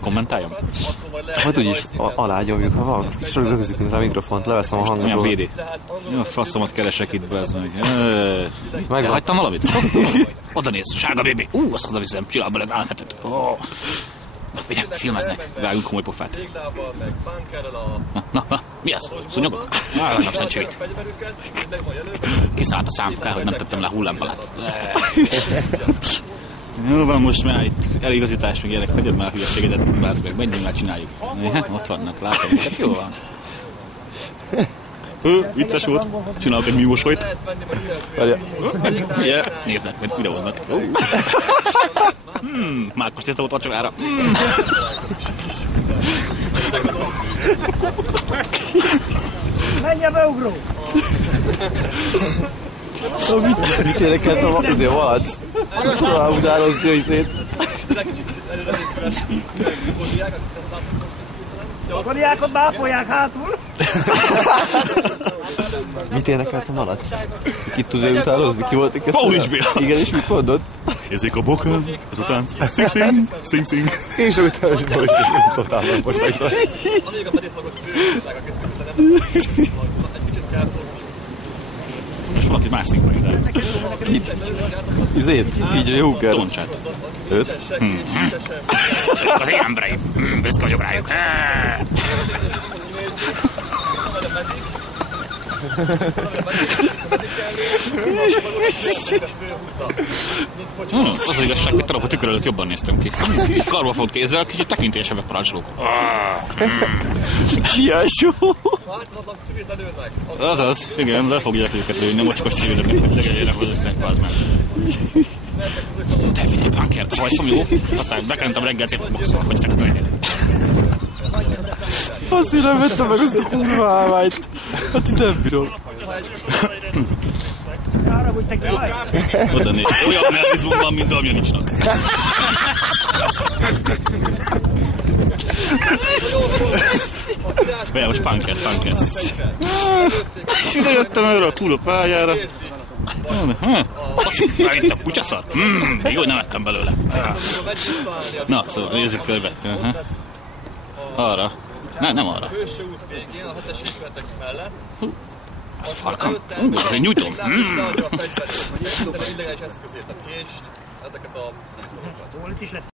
Kommentáljam? Hát úgyis alágyomjuk, ha van, és rögzítünk rá a mikrofont, leveszem a hangot. Milyen BD? Jó, a faszomat keresek itt be, ez meg. Hagytam valamit? Oda nézz, sárga bébi. Azt oda viszem, csinálj bele álhetet. Figyelj, filmeznek, vágunk komoly pofát. Na, mi az? Szúnyogok? Legalább szentség. Kiszállt a szám, kell, hogy nem tettem le hullámpalát. Jó van, most már itt eligazításunk, gyerek, hagyjad már a hülyeségedet, bázd meg, menjünk már, csináljuk. Ott vannak, látom, hát jó van. Vicces volt, csinálok egy műmosolyt. Nézd meg, mert videóznak. Mákos tészta volt vacsorára. Menj a beugró! Mit énekelt azért valac? Szóval utánozni, hogy szét. Kodiákot bápolják hátul! Mit énekelt a malac? Kit tudja utánozni? Ki volt? Paulics Béla! Igen, és mit mondott? Érzék a bokán, ez a tánc. Szing-szing, szing-szing. Én sem utánozni, hogy nem szóltál most meg. És valaki más szinkronizál. Kit? Izét? TJ Hooker? Toncsát. Őt? Ezek az én embereim. Büszke vagyok rájuk. Az az igazság, hogy talán a tükör előtt jobban néztem ki. Karbafont kézzel, kicsit tekintélyesebbek parancsolók. Kiásó! Azaz, igen, le fogják őket lőni, nem mocskos civileket, hogy legyenek az összeg, pázd meg. Te figyelj, punker, hajszom jó? Aztán bekerültem reggel szép boxol, hogy feküljél. Faszi, nem vettem meg azt a kurva állványt. Hát itt nem bírom. Oda nézd, olyan nervizmum van, mint Damjanicsnak. Be, most punker. Ide jöttem erre a túl pályára. Itt a kutyaszart? Jó, hogy nem ettem belőle. Na, szóval nézzük körbe. Arra. Nem arra. Az a farkam. Ez egy nyújtom. Ezeket a